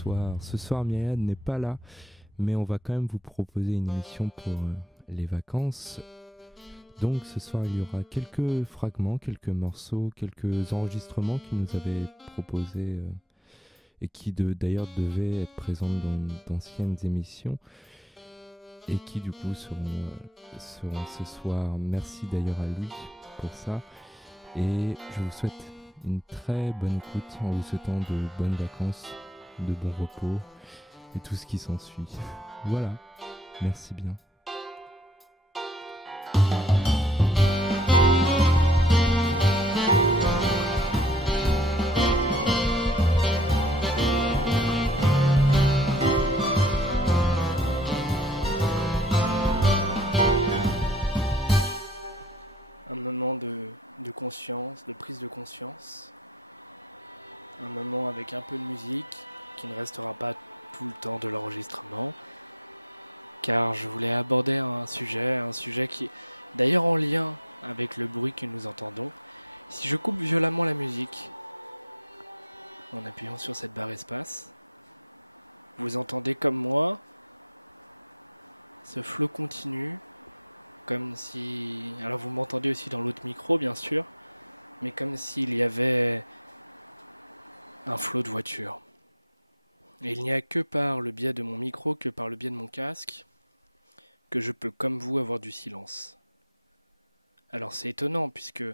bonsoir. Ce soir, Myriad n'est pas là, mais on va quand même vous proposer une émission pour les vacances. Donc ce soir, il y aura quelques fragments, quelques morceaux, quelques enregistrements qu'il nous avait proposés et qui d'ailleurs devaient être présents dans d'anciennes émissions et qui du coup seront ce soir. Merci d'ailleurs à lui pour ça. Et je vous souhaite une très bonne écoute en vous souhaitant de bonnes vacances, de bon repos et tout ce qui s'ensuit. Voilà, merci bien. Un moment de conscience, de prise de conscience. Un moment avec un peu de musique qui ne restera pas tout le temps de l'enregistrement. Car je voulais aborder un sujet qui est d'ailleurs en lien avec le bruit que nous entendons. Si je coupe violemment la musique, en appuyant sur cette barre espace, vous entendez comme moi ce flot continu, comme si... Alors vous m'entendez aussi dans l'autre micro bien sûr, mais comme s'il y avait un flot de voitures. Et il n'y a que par le biais de mon micro, que par le biais de mon casque, que je peux, comme vous, avoir du silence. Alors c'est étonnant, puisque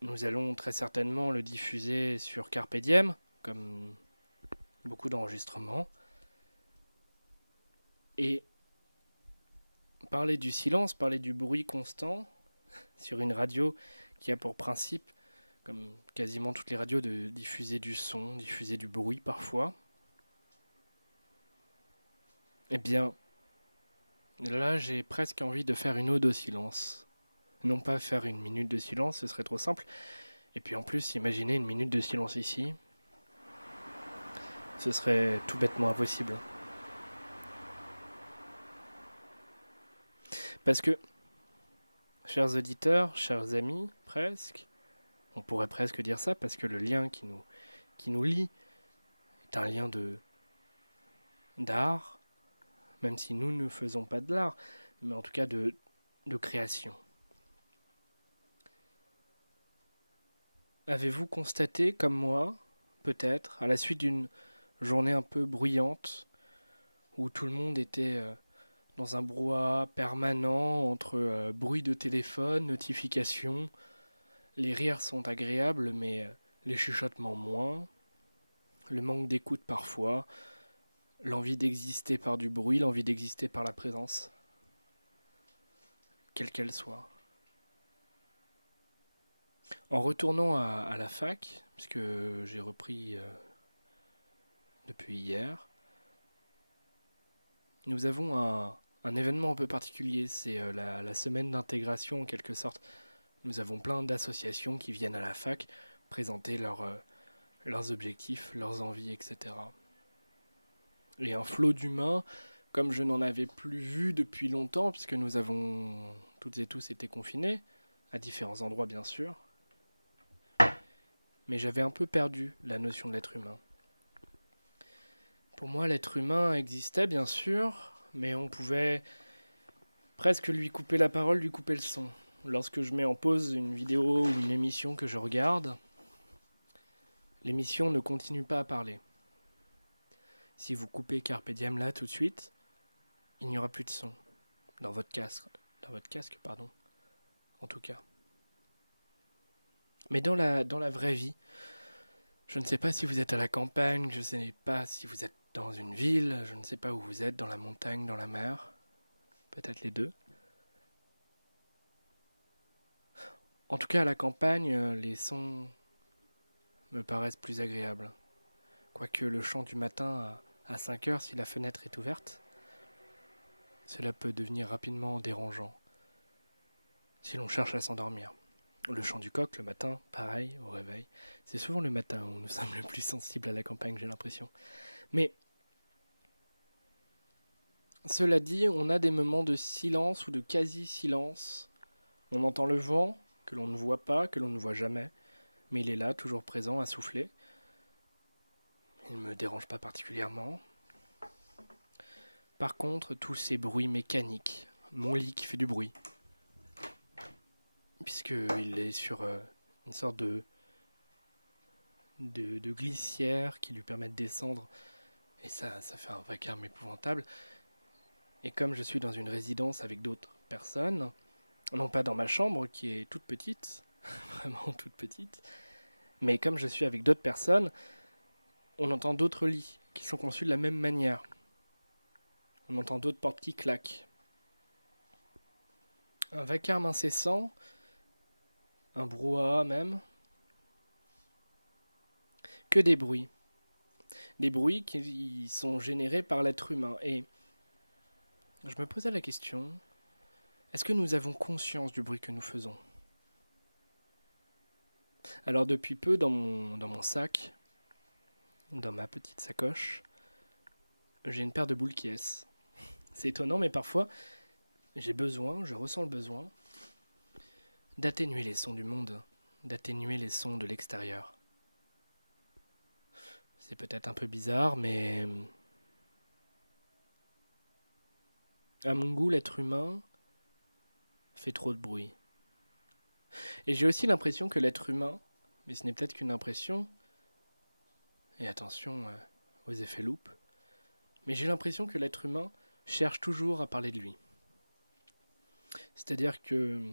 nous allons très certainement le diffuser sur Carpe Diem, comme beaucoup d'enregistrements. Et parler du silence, parler du bruit constant, sur une radio qui a pour principe, comme quasiment toutes les radios, de diffuser du son, diffuser du bruit parfois, eh bien, là j'ai presque envie de faire une ode au silence. Non pas faire une minute de silence, ce serait trop simple. Et puis en plus, imaginez une minute de silence ici, ce serait tout bêtement impossible. Parce que, chers auditeurs, chers amis, presque, on pourrait presque dire ça, parce que le lien qui nous lie est un lien d'art, même si nous ne faisons pas de l'art, mais en tout cas de création. Avez-vous constaté, comme moi, peut-être, à la suite d'une journée un peu bruyante, où tout le monde était dans un brouhaha permanent entre bruit de téléphone, notifications, les rires sont agréables, mais les chuchotements moins, le manque d'écoute parfois, l'envie d'exister par du bruit, l'envie d'exister par la présence, quelle qu'elle soit. En retournant à la fac, puisque j'ai repris depuis hier, nous avons un événement un peu particulier, c'est la semaine d'intégration en quelque sorte. Nous avons plein d'associations qui viennent à la fac présenter leurs objectifs, leurs envies, etc. Et un flot d'humains, comme je n'en avais plus vu depuis longtemps, puisque nous avons toutes et tous été confinés, à différents endroits bien sûr, mais j'avais un peu perdu la notion de l'être humain. Pour moi, l'être humain existait bien sûr, mais on pouvait presque lui couper la parole, lui couper le son. Lorsque je mets en pause une vidéo ou une émission que je regarde, l'émission ne continue pas à parler. Si vous coupez Carpe Diem là tout de suite, il n'y aura plus de son dans votre casque, en tout cas. Mais dans la vraie vie, je ne sais pas si vous êtes à la campagne, je ne sais pas si vous êtes dans une ville, je ne sais pas où vous êtes, dans la montagne, dans la mer, peut-être les deux. En tout cas, à la campagne, les sons me paraissent plus agréables. Quoique le chant du matin à 5 heures, si la fenêtre est ouverte, cela peut devenir rapidement dérangeant si l'on cherche à s'endormir. Le chant du coq le matin, pareil, au réveil. C'est souvent le matin où nous sommes le plus sensibles à la campagne, j'ai l'impression. Mais, cela dit, on a des moments de silence ou de quasi-silence. On entend le vent, que l'on ne voit pas, que l'on ne voit jamais, mais il est là, toujours présent, à souffler. Il ne me dérange pas particulièrement. Par contre, tous ces bruits mécaniques, mon lit qui fait du bruit, puisqu'il est sur une sorte de glissière qui lui permet de descendre, et ça fait un vacarme épouvantable. Et comme je suis dans une résidence avec d'autres personnes, non pas dans ma chambre qui est toute petite, vraiment toute petite, mais comme je suis avec d'autres personnes, on entend d'autres lits qui sont conçus de la même manière. On entend d'autres portes qui claquent. Un vacarme incessant, un brouhaha même. Que des bruits. Des bruits qui sont générés par l'être humain. Et je me posais la question, est-ce que nous avons conscience du bruit que nous faisons? Alors depuis peu, dans mon sac, dans ma petite sacoche, j'ai une paire de boules qui est. C'est étonnant, mais parfois, je ressens le besoin d'atténuer les sons du monde, d'atténuer les sons de l'extérieur. C'est peut-être un peu bizarre, mais à mon goût, l'être humain fait trop de bruit. Et j'ai aussi l'impression que l'être humain, mais ce n'est peut-être qu'une impression, et attention aux effets loupe, mais j'ai l'impression que l'être humain cherche toujours à parler de lui. C'est-à-dire que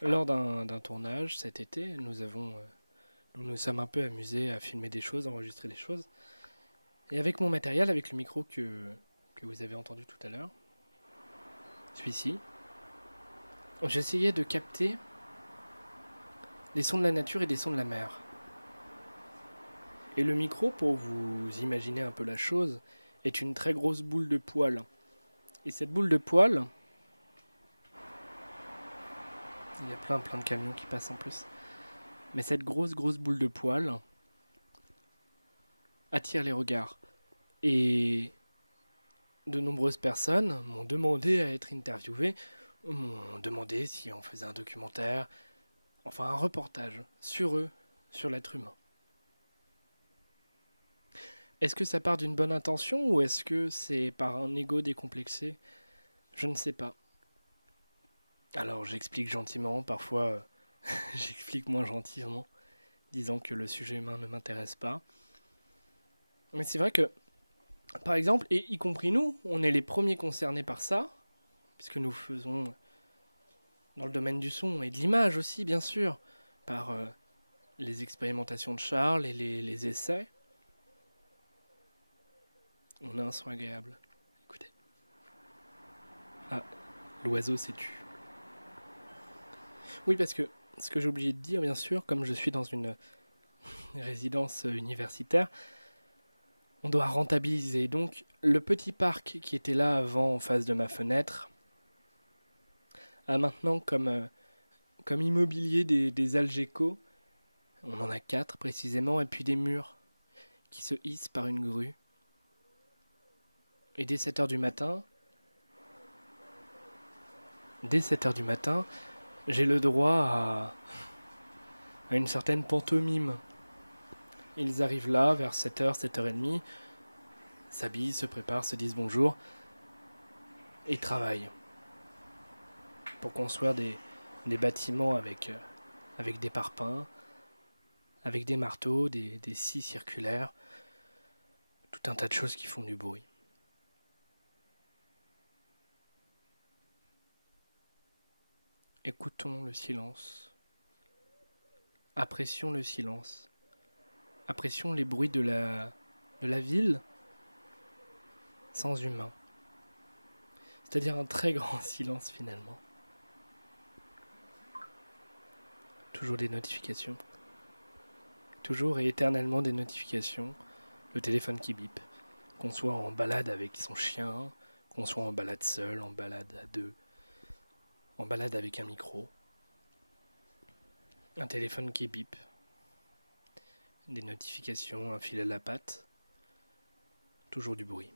lors d'un tournage cet été, nous nous sommes un peu amusés à filmer des choses, à enregistrer des choses. Et avec mon matériel, avec le micro que vous avez entendu tout à l'heure, celui-ci, j'essayais de capter des sons de la nature et des sons de la mer. Et le micro, pour vous imaginer un peu la chose, est une très grosse boule de poils. Et cette boule de poils, il y a plein de camions qui passent en plus, mais cette grosse boule de poils attire les regards. Et de nombreuses personnes m'ont demandé à être interviewées, m'ont demandé si on faisait un documentaire, enfin un reportage sur eux, sur l'être humain. Est-ce que ça part d'une bonne intention ou est-ce que c'est par un ego décomplexé? Je ne sais pas. Alors j'explique gentiment, parfois j'explique moins gentiment, disant que le sujet humain ne m'intéresse pas. Mais c'est vrai que, par exemple, et y compris nous, on est les premiers concernés par ça, puisque nous faisons dans le domaine du son et de l'image aussi, bien sûr, par les expérimentations de Charles et les essais. On a un son agréable. Écoutez. Ah, l'oiseau s'est tu. Oui, parce que ce que j'ai oublié de dire, bien sûr, comme je suis dans une résidence universitaire, on doit rentabiliser. Donc, le petit parc qui était là avant en face de ma fenêtre a maintenant comme immobilier des algécos. On en a 4 précisément, et puis des murs qui se hissent par une grue. Et dès 7h du matin, j'ai le droit à une certaine pantomime. Ils arrivent là vers 7h, 7h30, s'habillent, se préparent, se disent bonjour, et travaillent pour construire des bâtiments avec des parpaings, avec des marteaux, des scies circulaires, tout un tas de choses qui font du bruit. Écoutons le silence. Apprécions le silence. Apprécions les bruits de la ville sans humain. C'est-à-dire un très grand silence finalement. Toujours des notifications. Toujours et éternellement des notifications. Le téléphone qui bip. Qu'on soit en balade avec son chien, qu'on soit en balade seul, en balade à deux, en balade avec un micro. Un téléphone qui bip. Des notifications, un fil à la patte. Toujours du bruit.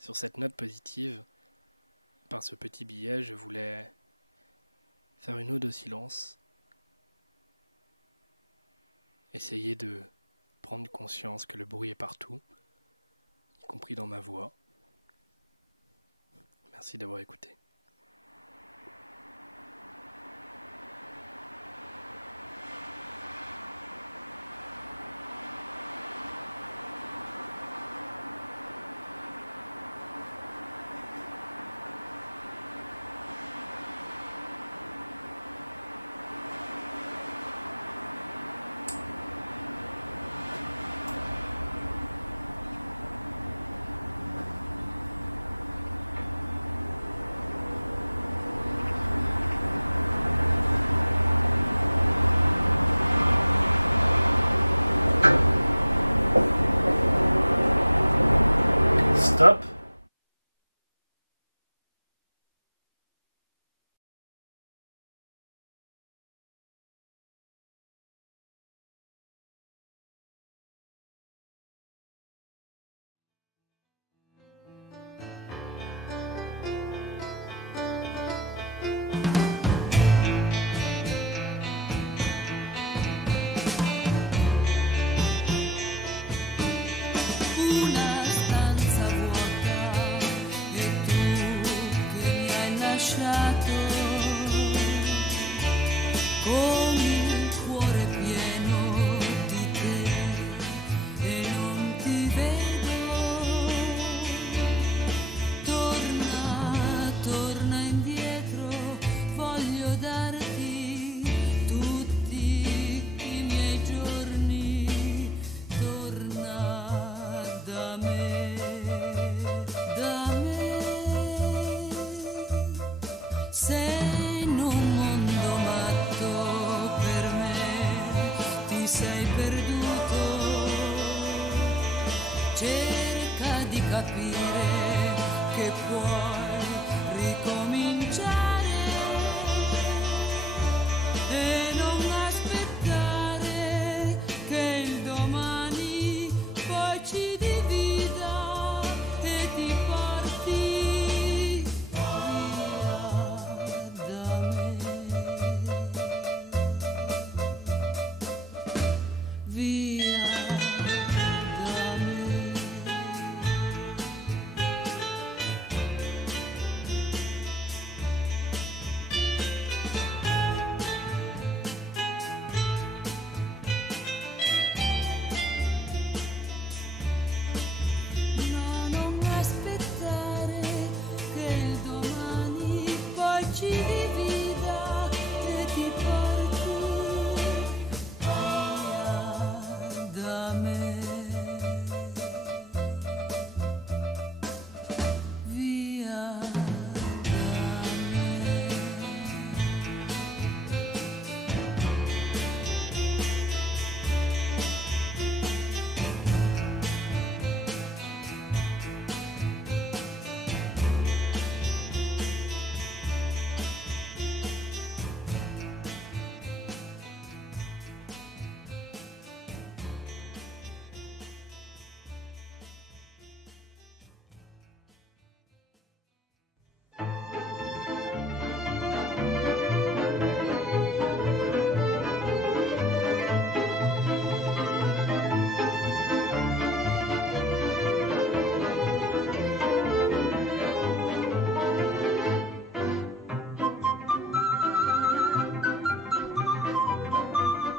Sur cette note positive, par ce petit billet, je voulais faire une ode au silence. essayez de prendre conscience que le bruit est partout, y compris dans ma voix. Merci d'avoir écouté. Stop. Una stanza vuota e tu che mi hai lasciato con il cuore pieno di te e non ti vedo. Torna, torna indietro, voglio darti tutti i miei giorni. Torna da me, da me. Sei in un mondo matto per me, ti sei perduto. Cerca di capire che puoi ricominciare e non aspettare che il domani poi ci divida e ti porti via da me, via da me. No, non aspettare che il domani poi ci divida e ti porti via da me, via da me.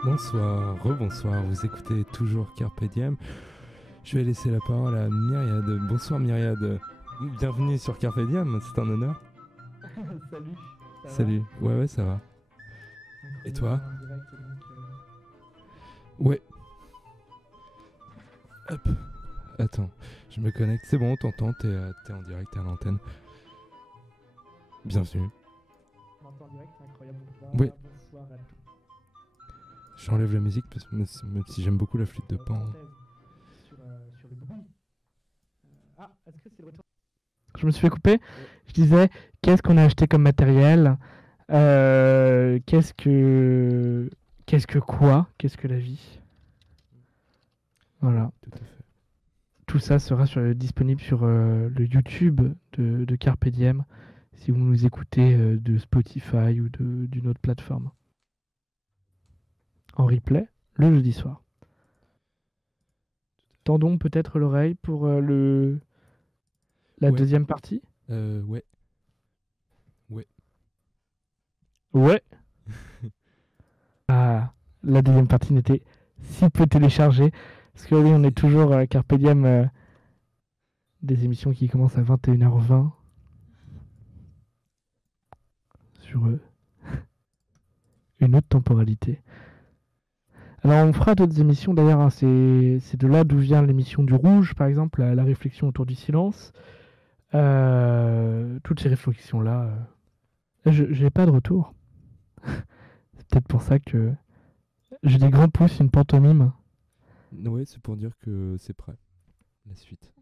Bonsoir, rebonsoir, vous écoutez toujours Carpe Diem. Je vais laisser la parole à Myriade. Bonsoir Myriade, bienvenue sur Carpe Diem, c'est un honneur. Salut. Ça Salut, ouais ça va. va Et toi? En direct, Ouais. Hop, attends, je me connecte, c'est bon, on t'entend, t'es en direct, t'es à l'antenne. Bienvenue. on entend en direct, c'est incroyable. Oui. Bonsoir à tous. J'enlève la musique parce que même si j'aime beaucoup la flûte de Pan. Parenthèse sur le bruit. Est-ce que c'est le retour? Je me suis fait couper. Je disais, qu'est-ce qu'on a acheté comme matériel? Qu'est-ce que quoi? Qu'est-ce que la vie? Voilà. Tout à fait. Tout ça sera disponible sur le YouTube de Carpe Diem si vous nous écoutez de Spotify ou d'une autre plateforme. En replay le jeudi soir. tendons peut-être l'oreille pour la Ouais. deuxième partie. Ouais. Ouais. Ah, la deuxième partie n'était si peu téléchargée. Parce que oui, on est toujours à Carpe Diem, des émissions qui commencent à 21h20 sur une autre temporalité. Alors on fera d'autres émissions d'ailleurs, hein, c'est de là d'où vient l'émission du Rouge, par exemple, la réflexion autour du silence. Toutes ces réflexions-là, je n'ai pas de retour. C'est peut-être pour ça que j'ai des grands pouces, une pantomime. Ouais, c'est pour dire que c'est prêt. La suite.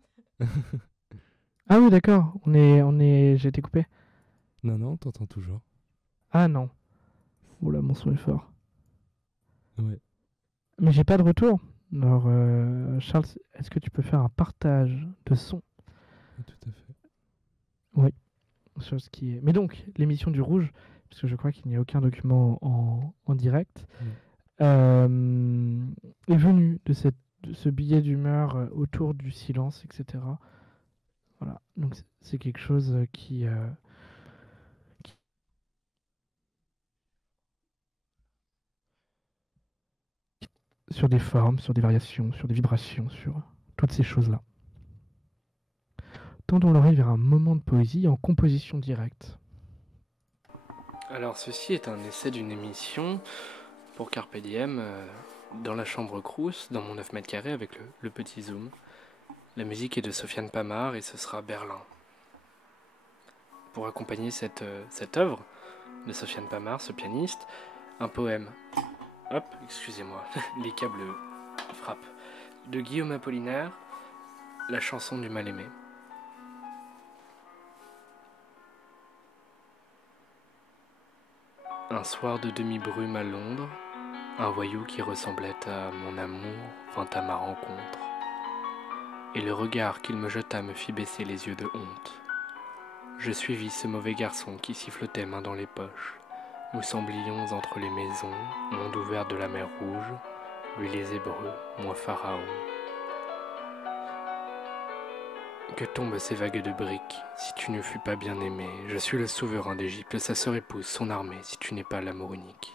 Ah oui, d'accord, j'ai été coupé. Non, t'entends toujours. Ah non. Oula, mon son est fort. Ouais. Mais j'ai pas de retour. Alors, Charles, est-ce que tu peux faire un partage de son? Tout à fait. Chose qui est... Mais donc, l'émission du Rouge, parce que je crois qu'il n'y a aucun document en direct, Non. est venu de ce billet d'humeur autour du silence, etc. Voilà, donc c'est quelque chose qui sur des formes, sur des variations, sur des vibrations, sur toutes ces choses-là. Tendons l'oreille vers un moment de poésie en composition directe. Alors ceci est un essai d'une émission pour Carpe Diem dans la chambre Crous, dans mon 9 mètres carrés avec le petit zoom. La musique est de Sofiane Pamar et ce sera Berlin. Pour accompagner cette œuvre de Sofiane Pamar, ce pianiste, un poème. Hop, excusez-moi, les câbles frappent. De Guillaume Apollinaire, la chanson du mal-aimé. Un soir de demi-brume à Londres, un voyou qui ressemblait à mon amour vint à ma rencontre. Et le regard qu'il me jeta me fit baisser les yeux de honte. Je suivis ce mauvais garçon qui sifflotait main dans les poches. Nous semblions entre les maisons, monde ouvert de la mer Rouge, lui les Hébreux, moi Pharaon. Que tombent ces vagues de briques, si tu ne fus pas bien aimé. Je suis le souverain d'Égypte, sa sœur épouse, son armée, si tu n'es pas l'amour unique.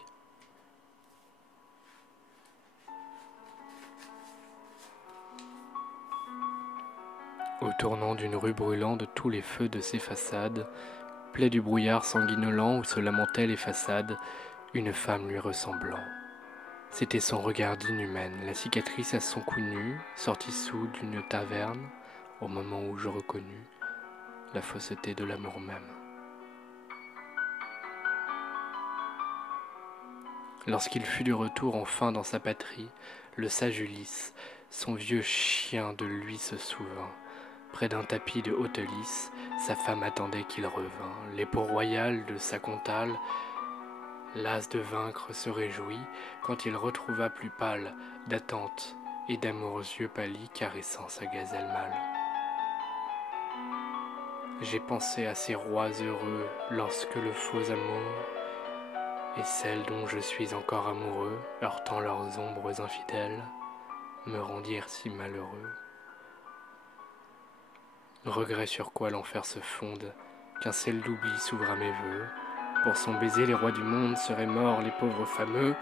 Au tournant d'une rue brûlant de tous les feux de ses façades, plaie du brouillard sanguinolent où se lamentaient les façades, une femme lui ressemblant. C'était son regard d'inhumaine, la cicatrice à son cou nu, sortie sous d'une taverne, au moment où je reconnus la fausseté de l'amour même. Lorsqu'il fut de retour enfin dans sa patrie, le sage Ulysse, son vieux chien de lui se souvint. Près d'un tapis de haute lisse, sa femme attendait qu'il revînt. L'épaule royale de sa comtale, las de vaincre, se réjouit quand il retrouva plus pâle, d'attente et d'amour yeux pâlis caressant sa gazelle mâle. J'ai pensé à ces rois heureux lorsque le faux amour et celle dont je suis encore amoureux, heurtant leurs ombres infidèles, me rendirent si malheureux. Regret sur quoi l'enfer se fonde, qu'un ciel d'oubli s'ouvre à mes voeux. Pour son baiser, les rois du monde seraient morts, les pauvres fameux.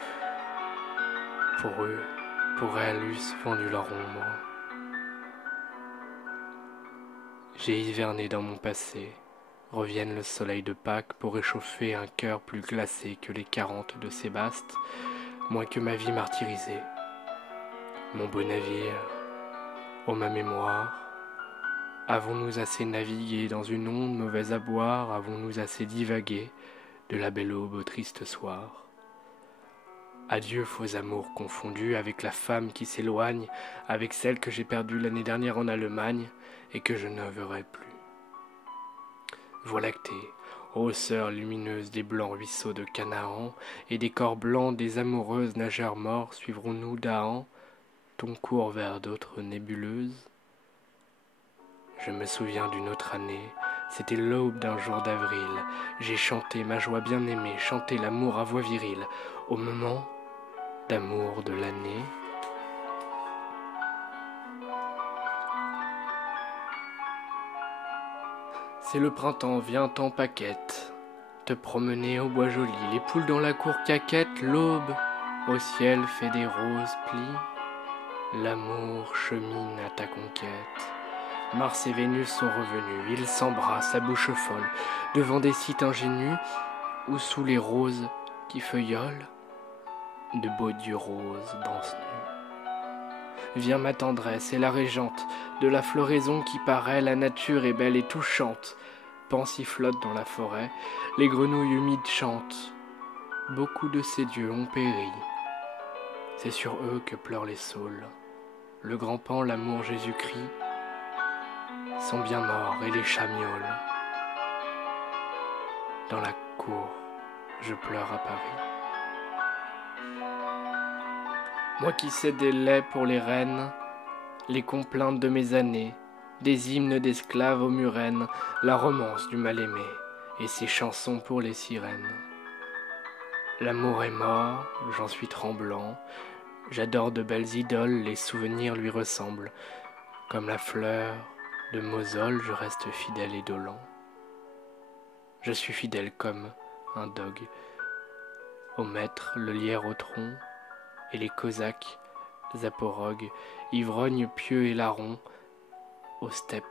Pour eux, pour elles, eussent vendu leur ombre. J'ai hiverné dans mon passé. Revienne le soleil de Pâques pour réchauffer un cœur plus glacé que les 40 de Sébaste, moins que ma vie martyrisée. Mon beau navire, ô ma mémoire, avons-nous assez navigué dans une onde mauvaise à boire, avons-nous assez divagué de la belle aube au triste soir? Adieu faux amours confondus avec la femme qui s'éloigne, avec celle que j'ai perdue l'année dernière en Allemagne et que je ne verrai plus. Voie lactée, ô sœur lumineuse des blancs ruisseaux de Canaan et des corps blancs des amoureuses nageurs morts, suivrons-nous d'Ahan ton cours vers d'autres nébuleuses? Je me souviens d'une autre année, c'était l'aube d'un jour d'avril. J'ai chanté ma joie bien-aimée, chanté l'amour à voix virile, au moment d'amour de l'année. C'est le printemps, viens en paquette, te promener au bois joli, les poules dans la cour caquettent, l'aube au ciel fait des roses plis, l'amour chemine à ta conquête. Mars et Vénus sont revenus, ils s'embrassent à bouche folle, devant des sites ingénus, ou sous les roses qui feuillolent, de beaux dieux roses dansent nus. Viens ma tendresse et la régente de la floraison qui paraît, la nature est belle et touchante. Pensiflotte dans la forêt, les grenouilles humides chantent. Beaucoup de ces dieux ont péri, c'est sur eux que pleurent les saules. Le grand Pan, l'amour Jésus-Christ, sont bien morts et les chats miaulent. Dans la cour, je pleure à Paris. Moi qui sais des laits pour les reines, les complaintes de mes années, des hymnes d'esclaves aux murennes, la romance du mal-aimé et ses chansons pour les sirènes. L'amour est mort, j'en suis tremblant, j'adore de belles idoles, les souvenirs lui ressemblent. Comme la fleur de Mosole, je reste fidèle et dolent. Je suis fidèle comme un dogue au maître, le lierre au tronc, et les cosaques, zaporogues, ivrognes pieux et larrons, aux steppes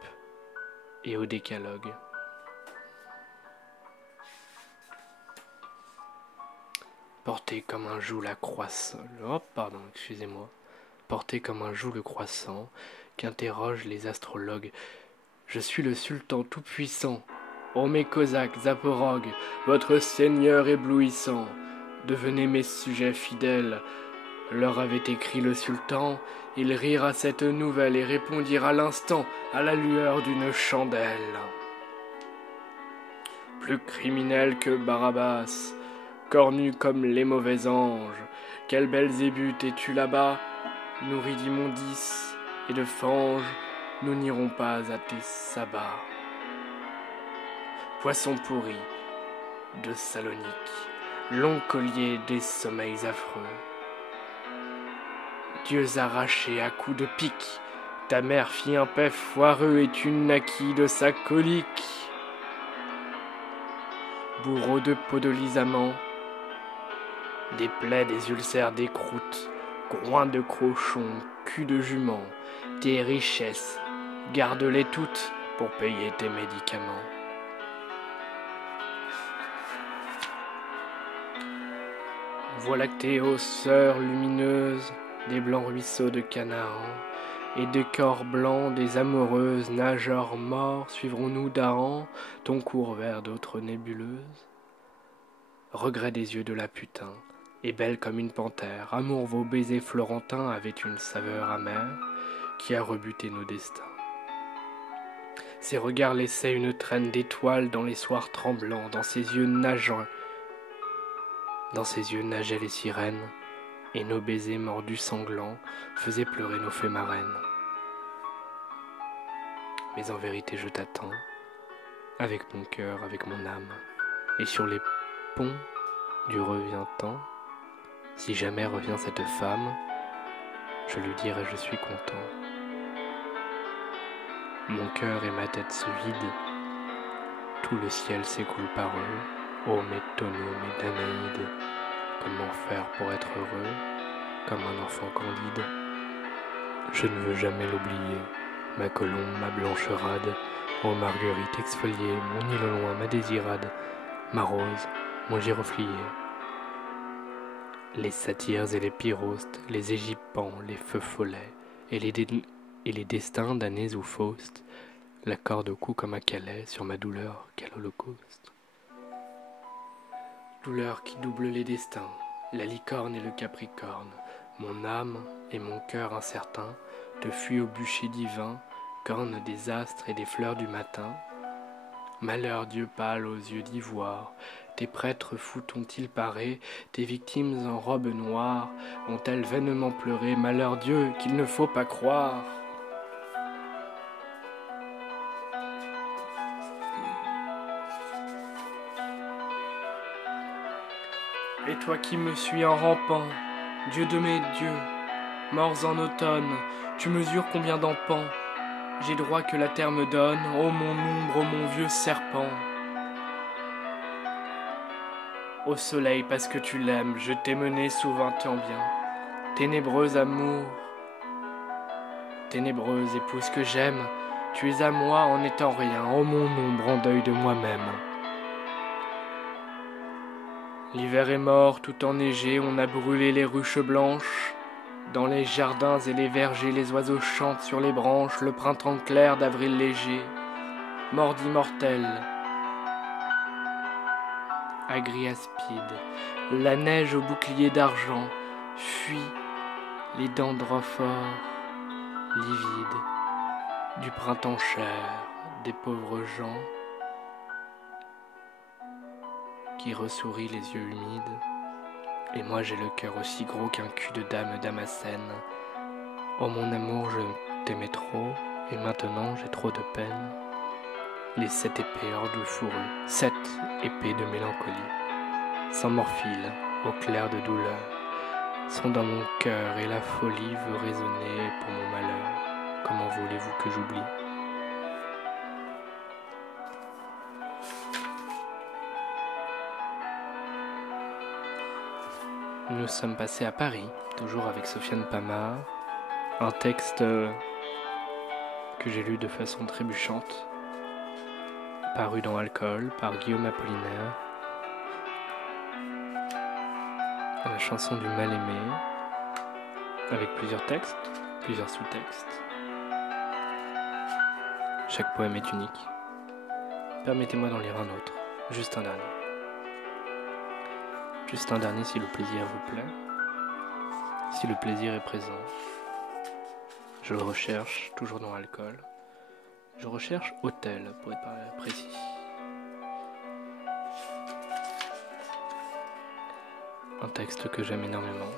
et au décalogue. Porté comme un joug la croissant, porté comme un joug le croissant, qu'interrogent les astrologues. Je suis le sultan tout-puissant. Ô mes cosaques, zaporogues, votre seigneur éblouissant, devenez mes sujets fidèles. Leur avait écrit le sultan, ils rirent à cette nouvelle et répondirent à l'instant à la lueur d'une chandelle. Plus criminel que Barabbas, cornu comme les mauvais anges, quelle Belzébuth es-tu là-bas, nourri d'immondices et de fanges, nous n'irons pas à tes sabbats. Poisson pourri de Salonique, long collier des sommeils affreux, dieux arrachés à coups de pic, ta mère fit un paix foireux et tu naquis de sa colique. Bourreau de podolisament, des plaies, des ulcères, des croûtes, groin de crochon, cul de jument, tes richesses, garde-les toutes pour payer tes médicaments. Voie lactée aux sœurs lumineuses, des blancs ruisseaux de Canaan, et des corps blancs des amoureuses nageurs morts, suivrons-nous d'Ahan ton cours vers d'autres nébuleuses? Regret des yeux de la putain, et belle comme une panthère, amour vos baisers florentins avaient une saveur amère qui a rebuté nos destins. Ses regards laissaient une traîne d'étoiles dans les soirs tremblants, dans ses yeux nageaient les sirènes, et nos baisers mordus sanglants faisaient pleurer nos fées marraines. Mais en vérité je t'attends, avec mon cœur, avec mon âme, et sur les ponts du revient-temps, si jamais revient cette femme, je lui dirai je suis content. Mon cœur et ma tête se vident, tout le ciel s'écoule par eux. Oh mes tonneaux, mes Danaïdes, comment faire pour être heureux, comme un enfant candide? Je ne veux jamais l'oublier, ma colombe, ma blanche rade, ô marguerite exfoliée, mon île au loin, ma désirade, ma rose, mon giroflier. Les satyres et les pyrostes, les égypans, les feux follets, et les destins damnés ou faustes, la corde au cou comme à Calais, sur ma douleur, quel holocauste. Douleur qui double les destins, la licorne et le capricorne, mon âme et mon cœur incertain te fuient au bûcher divin, corne des astres et des fleurs du matin. Malheur, Dieu pâle aux yeux d'ivoire, tes prêtres fous t'ont-ils paré, tes victimes en robe noire ont-elles vainement pleuré? Malheur, Dieu, qu'il ne faut pas croire. Et toi qui me suis en rampant, Dieu de mes dieux, morts en automne, tu mesures combien d'empans J'ai droit que la terre me donne, ô mon ombre, ô mon vieux serpent. Au soleil parce que tu l'aimes, je t'ai mené sous 20 ans bien. Ténébreux amour, ténébreuse épouse que j'aime, tu es à moi en n'étant rien, ô mon ombre en deuil de moi-même. L'hiver est mort, tout enneigé, on a brûlé les ruches blanches. Dans les jardins et les vergers, les oiseaux chantent sur les branches, le printemps clair d'avril léger, mort d'immortel, agriaspide, la neige au bouclier d'argent, fuit les dents de renfort, livides, du printemps cher, des pauvres gens, qui ressourit les yeux humides. Et moi j'ai le cœur aussi gros qu'un cul de dame damascène. Oh mon amour, je t'aimais trop, et maintenant j'ai trop de peine. Les 7 épées hors du fourreau, 7 épées de mélancolie, sans morphile, au clair de douleur, sont dans mon cœur et la folie veut résonner pour mon malheur. Comment voulez-vous que j'oublie ? Nous sommes passés à Paris, toujours avec Sofiane Pamart. Un texte que j'ai lu de façon trébuchante, paru dans Alcool par Guillaume Apollinaire. La chanson du mal-aimé, avec plusieurs textes, plusieurs sous-textes. Chaque poème est unique. Permettez-moi d'en lire un autre, juste un dernier. Juste un dernier si le plaisir vous plaît, si le plaisir est présent. Je le recherche, toujours dans Alcool. Je recherche hôtel, pour être précis. Un texte que j'aime énormément,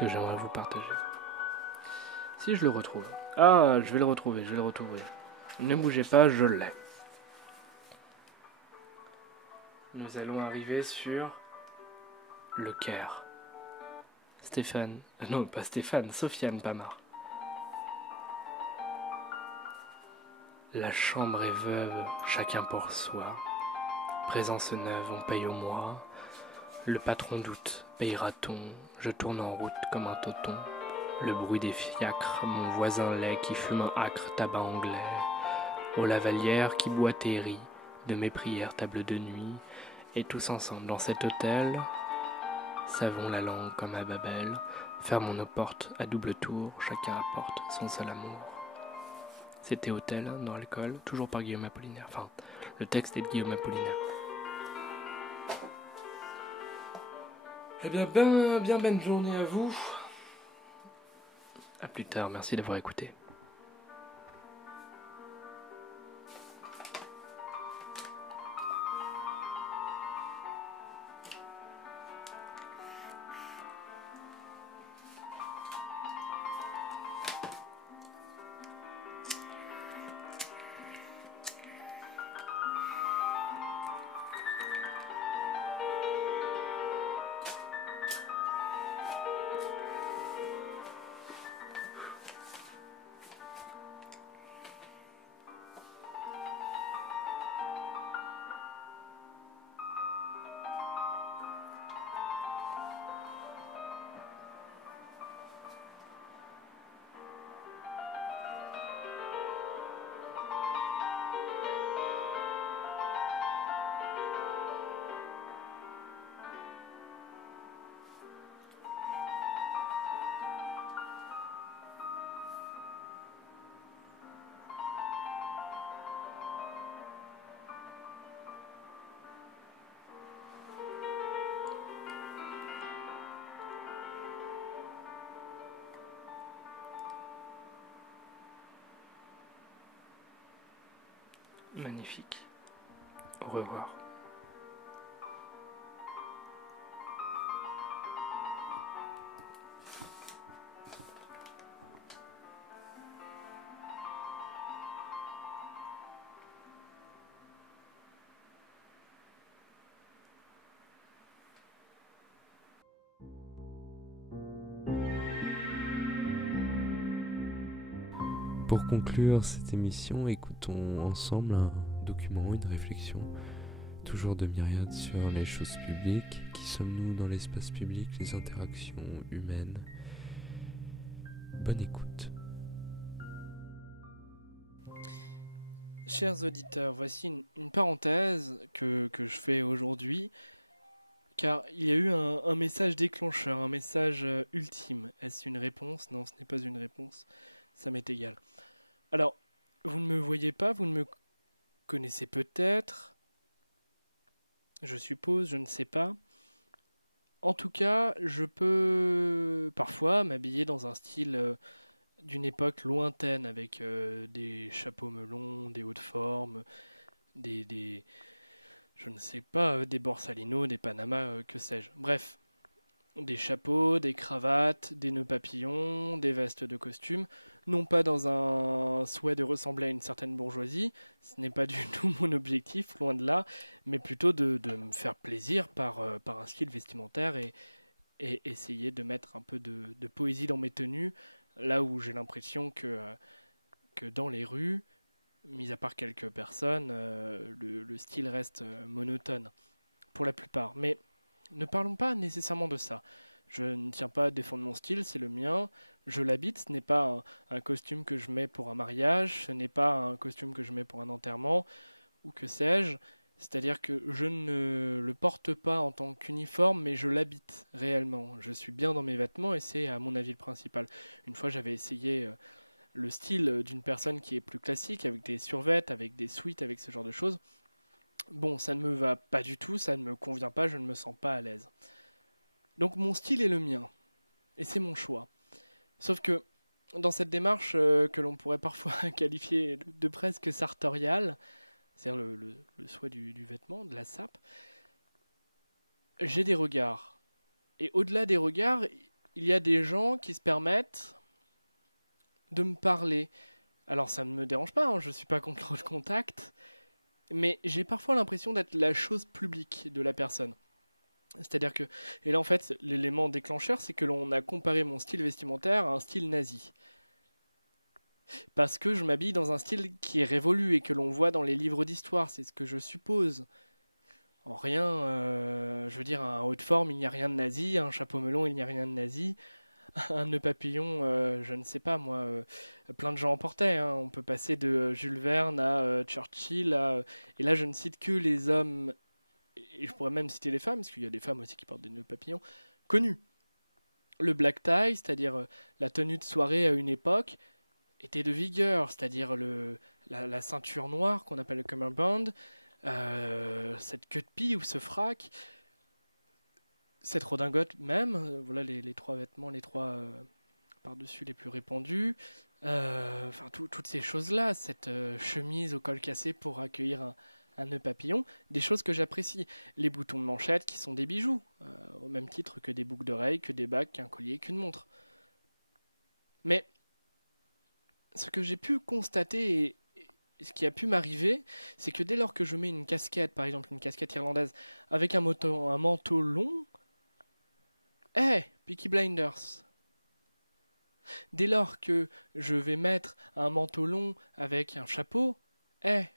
que j'aimerais vous partager. Si je le retrouve. Ah, je vais le retrouver. Ne bougez pas, je l'ai. Nous allons arriver sur le Caire. Stéphane. Non, pas Stéphane, Sofiane Pamart. La chambre est veuve, chacun pour soi. Présence neuve, on paye au mois. Le patron doute, payera-t-on? Je tourne en route comme un toton. Le bruit des fiacres, mon voisin laid qui fume un âcre tabac anglais. Aux lavalières qui boit et rit, de mes prières table de nuit. Et tous ensemble dans cet hôtel, savons la langue comme à Babel, fermons nos portes à double tour, chacun apporte son seul amour. C'était Hôtel dans Alcool, toujours par Guillaume Apollinaire. Enfin, le texte est de Guillaume Apollinaire. Eh bien, bien bonne journée à vous. À plus tard, merci d'avoir écouté. Magnifique. Au revoir. Pour conclure cette émission, écoutons ensemble un document, une réflexion, toujours de Myriad sur les choses publiques. Qui sommes-nous dans l'espace public, les interactions humaines? Bonne écoute. Chers auditeurs, voici une parenthèse que je fais aujourd'hui, car il y a eu un message déclencheur, un message ultime. Est-ce une réponse? Non, ce n'est pas une réponse, ça m'est égal. Alors, vous ne me voyez pas, vous ne me connaissez peut-être, je suppose, je ne sais pas. En tout cas, je peux parfois m'habiller dans un style d'une époque lointaine, avec des chapeaux melons, des hautes formes, des je ne sais pas, des Borsalino, des Panama, que sais-je. Bref, des chapeaux, des cravates, des nœuds papillons, des vestes de costume, non pas dans un souhait de ressembler à une certaine bourgeoisie, ce n'est pas du tout mon objectif, loin de là, mais plutôt de me faire plaisir par un style vestimentaire et essayer de mettre un peu de poésie dans mes tenues, là où j'ai l'impression que dans les rues, mis à part quelques personnes, le style reste monotone, pour la plupart. Mais ne parlons pas nécessairement de ça. Je ne tiens pas à défendre mon style, c'est le mien, je l'habite, ce n'est pas un costume que je mets pour un mariage, ce n'est pas un costume que je mets pour un enterrement, ou que sais-je. C'est-à-dire que je ne le porte pas en tant qu'uniforme, mais je l'habite réellement. Je suis bien dans mes vêtements et c'est à mon avis le principal. Une fois j'avais essayé le style d'une personne qui est plus classique, avec des survêtements, avec des suites, avec ce genre de choses. Bon, ça ne me va pas du tout, ça ne me convient pas, je ne me sens pas à l'aise. Donc mon style est le mien, et c'est mon choix. Sauf que dans cette démarche que l'on pourrait parfois qualifier de presque sartoriale, c'est-à-dire le souhait du vêtement, de la sape, j'ai des regards. Et au-delà des regards, il y a des gens qui se permettent de me parler. Alors ça ne me dérange pas, hein, je ne suis pas contre le contact, mais j'ai parfois l'impression d'être la chose publique de la personne. C'est-à-dire que, et là en fait, l'élément déclencheur, c'est que l'on a comparé mon style vestimentaire à un style nazi. Parce que je m'habille dans un style qui est révolu et que l'on voit dans les livres d'histoire, c'est ce que je suppose. En rien, je veux dire, un haut de forme, il n'y a rien de nazi, un chapeau melon, il n'y a rien de nazi, un nœud papillon, je ne sais pas moi, plein de gens en portaient, hein. On peut passer de Jules Verne à Churchill, et là je ne cite que les hommes, et je pourrais même citer les femmes, parce qu'il y a des femmes aussi qui portent des nœuds papillons, connus. Le black tie, c'est-à-dire la tenue de soirée à une époque, était de vigueur, c'est-à-dire la ceinture noire qu'on appelle le cummerbund, cette queue de pie ou ce frac, cette redingote même, voilà les trois vêtements, les trois par-dessus les plus répandus, enfin toutes ces choses-là, cette chemise au col cassé pour accueillir un nœud papillon, des choses que j'apprécie. Les boutons de manchette qui sont des bijoux, au même titre que des boucles d'oreilles, que des bagues, qu'un collier, qu'une montre. Mais ce que j'ai pu constater et ce qui a pu m'arriver, c'est que dès lors que je mets une casquette, par exemple une casquette irlandaise, avec un manteau long, Peaky Blinders. Dès lors que je vais mettre un manteau long avec un chapeau,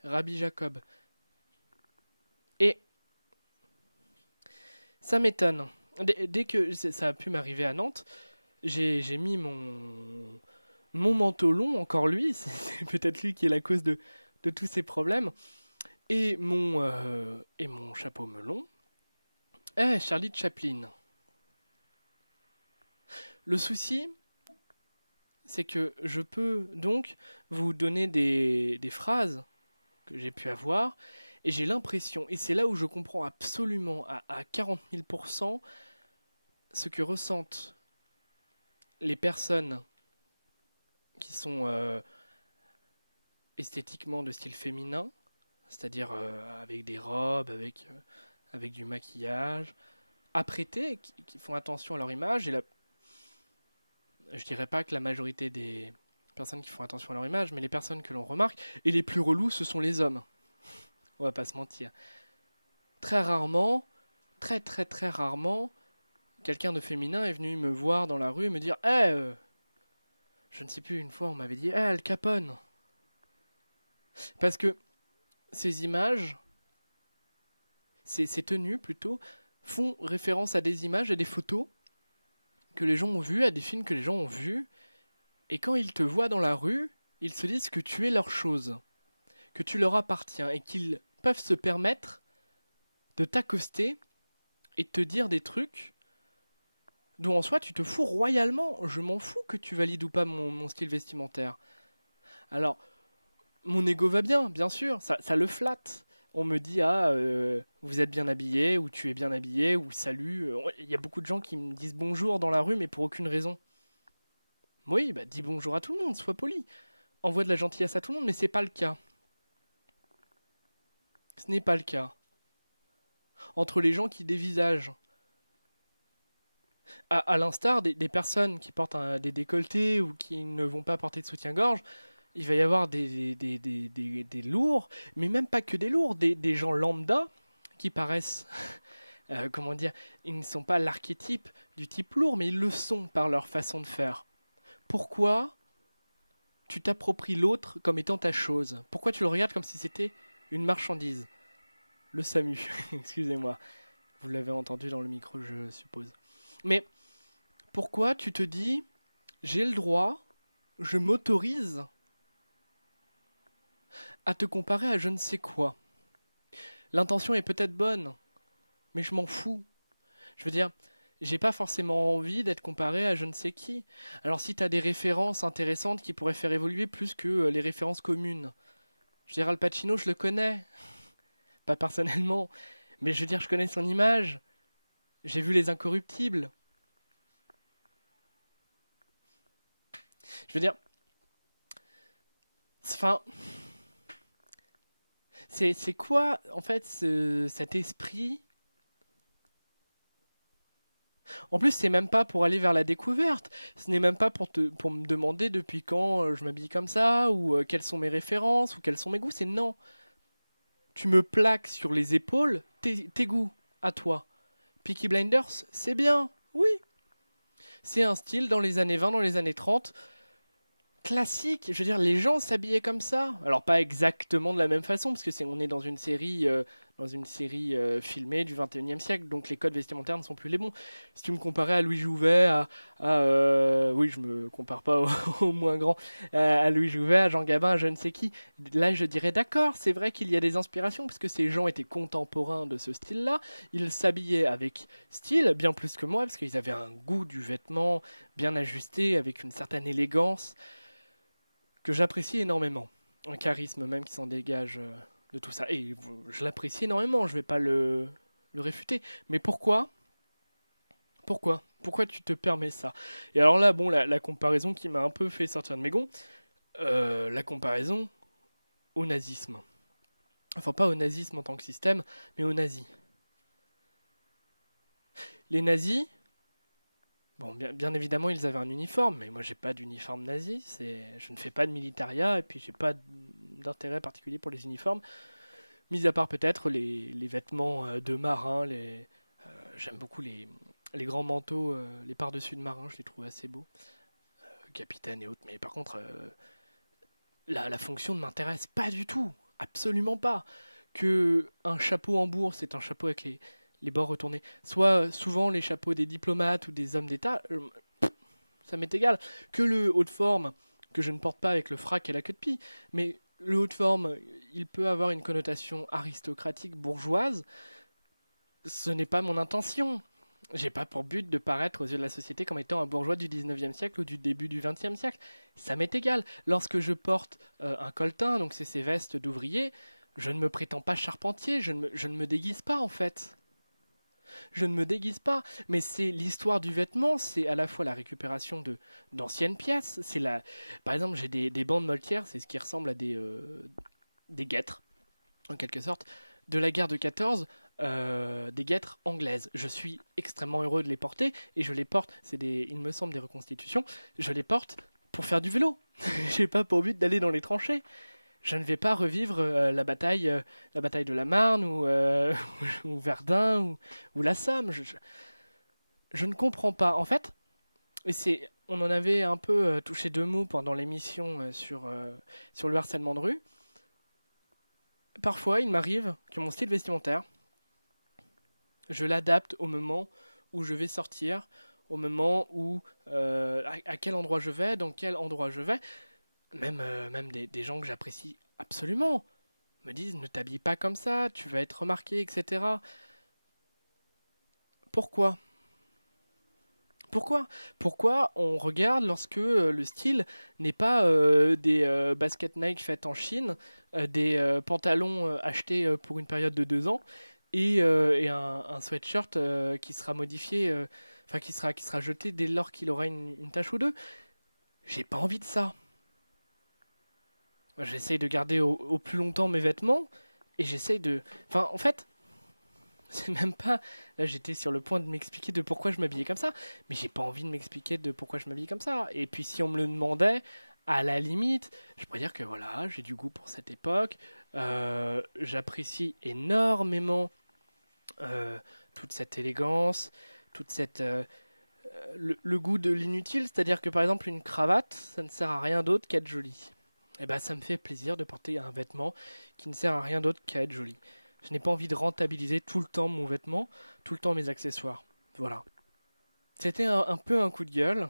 Rabbi Jacob. Et ça m'étonne. Dès que ça a pu m'arriver à Nantes, j'ai mis mon manteau long, encore lui, c'est peut-être lui qui est la cause de tous ces problèmes, et mon chapeau melon, Charlie Chaplin. Le souci, c'est que je peux donc vous donner des phrases que j'ai pu avoir, et j'ai l'impression, et c'est là où je comprends absolument à 40 000% ce que ressentent les personnes qui sont esthétiquement de style féminin, c'est-à-dire avec des robes, avec du maquillage, apprêtées, qui font attention à leur image. Et je dirais pas que la majorité des personnes qui font attention à leur image, mais les personnes que l'on remarque, et les plus relous, ce sont les hommes. On va pas se mentir. Très rarement, très très très rarement, quelqu'un de féminin est venu me voir dans la rue et me dire Je ne sais plus, une fois, on m'avait dit « Ah, Al Capone !» Parce que ces images, ces tenues plutôt, font référence à des images, à des photos que les gens ont vues, à des films que les gens ont vus. Et quand ils te voient dans la rue, ils se disent que tu es leur chose, que tu leur appartiens et qu'ils peuvent se permettre de t'accoster et de te dire des trucs dont en soi tu te fous royalement. Je m'en fous que tu valides ou pas mon style vestimentaire. Alors, mon ego va bien sûr, ça le flatte. On me dit, vous êtes bien habillé, ou tu es bien habillé, ou salut. Il y a beaucoup de gens qui me disent bonjour dans la rue, mais pour aucune raison. Oui, bah dis bonjour à tout le monde, sois poli. Envoie de la gentillesse à tout le monde, mais c'est pas le cas. Ce n'est pas le cas. Entre les gens qui dévisagent, à l'instar des personnes qui portent des décolletés ou qui ne vont pas porter de soutien-gorge, il va y avoir des lourds, mais même pas que des lourds, des gens lambda qui paraissent, comment dire, ils ne sont pas l'archétype du type lourd, mais ils le sont par leur façon de faire. Pourquoi tu t'appropries l'autre comme étant ta chose? Pourquoi tu le regardes comme si c'était une marchandise? Le SAMU, excusez-moi. Vous l'avez entendu dans le micro, je suppose. Mais pourquoi tu te dis, j'ai le droit, je m'autorise à te comparer à je ne sais quoi? L'intention est peut-être bonne, mais je m'en fous. Je veux dire, j'ai pas forcément envie d'être comparé à je ne sais qui. Alors si tu as des références intéressantes qui pourraient faire évoluer plus que les références communes. Je veux dire, Al Pacino, je le connais. Pas personnellement. Mais je veux dire, je connais son image. J'ai vu Les Incorruptibles. Je veux dire... Enfin... C'est quoi, en fait, cet esprit? En plus, c'est même pas pour aller vers la découverte. Ce n'est même pas pour me demander depuis quand je m'habille comme ça, ou quelles sont mes références, ou quels sont mes goûts. C'est non. Tu me plaques sur les épaules tes goûts, à toi. Peaky Blinders, c'est bien, oui. C'est un style dans les années 20, dans les années 30, classique. Je veux dire, les gens s'habillaient comme ça. Alors pas exactement de la même façon, parce que on est dans une série filmée du 21e siècle, donc les codes vestimentaires ne sont plus les bons. Si tu me comparais à Louis Jouvet, oui, je me compare pas au moins grand, à Louis Jouvet, à Jean Gabin, à je ne sais qui, là je dirais d'accord, c'est vrai qu'il y a des inspirations, parce que ces gens étaient contemporains de ce style-là, ils s'habillaient avec style, bien plus que moi, parce qu'ils avaient un goût du vêtement bien ajusté, avec une certaine élégance, que j'apprécie énormément. Un charisme même qui s'en dégage de tout ça. Et je l'apprécie énormément, je vais pas le réfuter. Mais pourquoi tu te permets ça? Et alors là, bon, la comparaison qui m'a un peu fait sortir de mes gonds, la comparaison au nazisme. Enfin, pas au nazisme en tant que système, mais aux nazis. Les nazis, bon, bien évidemment, ils avaient un uniforme, mais moi, j'ai pas d'uniforme nazi. Je ne fais pas de militaria, et puis j'ai pas d'intérêt particulier pour les uniformes, mis à part peut-être les vêtements de marin. J'aime beaucoup les grands manteaux, les par-dessus de marin, je les trouve assez beaux, capitaine et autres. Mais par contre, la fonction ne m'intéresse pas du tout, absolument pas. Que un chapeau en bourse, c'est un chapeau avec les bords retournés, soit souvent les chapeaux des diplomates ou des hommes d'État, ça m'est égal. Que le haut de forme, que je ne porte pas avec le frac et la queue de pie, mais le haut de forme, il peut avoir une connotation aristocratique, bourgeoise. Ce n'est pas mon intention. J'ai pas pour but de paraître aux yeux de la société comme étant un bourgeois du 19e siècle ou du début du 20e siècle. Ça m'est égal. Lorsque je porte un colletin, donc c'est ces vestes d'ouvrier, je ne me prétends pas charpentier, je ne me déguise pas en fait. Je ne me déguise pas, mais c'est l'histoire du vêtement, c'est à la fois la récupération d'anciennes pièces, par exemple j'ai des bandes moltières, c'est ce qui ressemble à des guêtres, en quelque sorte, de la guerre de 14, des guêtres anglaises. Je suis extrêmement heureux de les porter, et je les porte, il me semble des reconstitutions, je les porte pour faire du vélo. J'ai pas pour but d'aller dans les tranchées. Je ne vais pas revivre la bataille de la Marne ou Verdun ou la Somme. Je ne comprends pas. En fait, et c'est on en avait un peu touché deux mots pendant l'émission sur le harcèlement de rue. Parfois, il m'arrive que mon style vestimentaire, je l'adapte au moment où je vais sortir, au moment où à quel endroit je vais, dans quel endroit je vais. Même des gens que j'apprécie absolument me disent ne t'habille pas comme ça, tu vas être remarqué, etc. Pourquoi? Pourquoi on regarde lorsque le style n'est pas des baskets Nike faites en Chine, des pantalons achetés pour une période de 2 ans et un sweatshirt qui sera modifié, enfin qui sera jeté dès lors qu'il aura une tache ou deux. J'ai pas envie de ça. J'essaye de garder au plus longtemps mes vêtements et j'essaye de... Enfin, en fait, c'est même pas... Là, j'étais sur le point de m'expliquer de pourquoi je m'habillais comme ça, mais j'ai pas envie de m'expliquer de pourquoi je m'habille comme ça. Et puis, si on me le demandait, à la limite, je pourrais dire que voilà, j'ai du goût pour cette époque, j'apprécie énormément toute cette élégance, toute cette... le goût de l'inutile, c'est-à-dire que par exemple, une cravate, ça ne sert à rien d'autre qu'à être jolie. Et ben, ça me fait plaisir de porter un vêtement qui ne sert à rien d'autre qu'à être joli. Je n'ai pas envie de rentabiliser tout le temps mon vêtement, tout le temps mes accessoires. Voilà. C'était un peu un coup de gueule.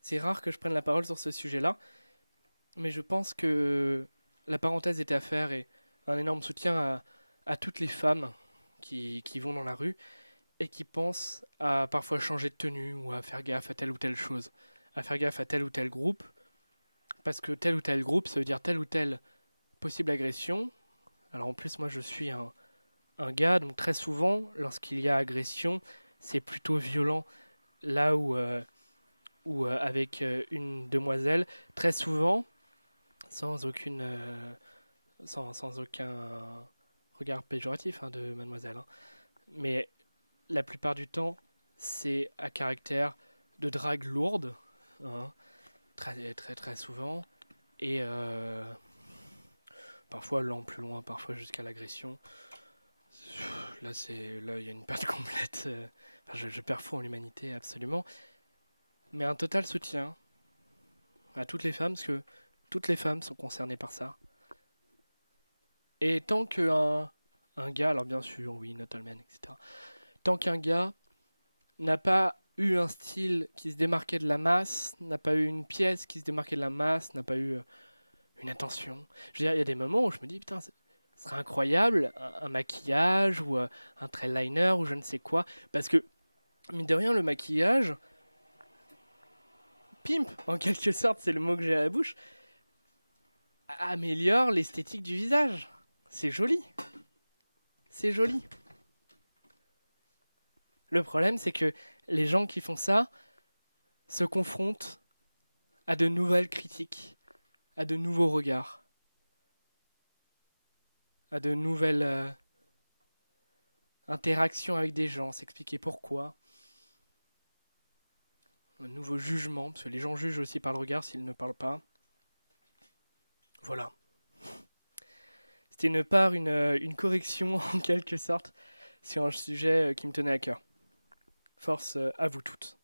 C'est rare que je prenne la parole sur ce sujet-là, mais je pense que la parenthèse était à faire et un énorme soutien à toutes les femmes qui vont dans la rue et qui pensent à parfois changer de tenue ou à faire gaffe à telle ou telle chose, à faire gaffe à tel ou tel groupe, parce que tel ou tel groupe, ça veut dire telle ou telle possible agression. Alors en plus, moi je suis un gars, donc très souvent, lorsqu'il y a agression, c'est plutôt violent. Là où avec une demoiselle, très souvent, sans aucun regard péjoratif de mademoiselle, hein. Mais la plupart du temps, c'est à caractère de drague lourde, hein, très très très souvent, et parfois allant plus loin, parfois jusqu'à l'agression. Là, il y a une perte complète. Enfin, je perds foi en l'humanité, absolument. Mais un total soutien à toutes les femmes, parce que toutes les femmes sont concernées par ça. Et tant qu'un gars, alors bien sûr, oui, not all men, etc. Tant qu'un gars n'a pas eu un style qui se démarquait de la masse, n'a pas eu une pièce qui se démarquait de la masse, n'a pas eu une attention. Je veux dire, il y a des moments où je me dis, putain, ce serait incroyable, un maquillage ou un trail liner ou je ne sais quoi. Parce que, mine de rien, le maquillage, pimp, en quelque sorte, c'est le mot que j'ai à la bouche, améliore l'esthétique du visage. C'est joli. C'est joli. Le problème, c'est que les gens qui font ça se confrontent à de nouvelles critiques, à de nouveaux regards, à de nouvelles interactions avec des gens, s'expliquer pourquoi. Un nouveau jugement, parce que les gens jugent aussi par le regard s'ils ne parlent pas. Voilà. C'était une correction en quelque sorte sur un sujet qui me tenait à cœur. Force à vous toutes.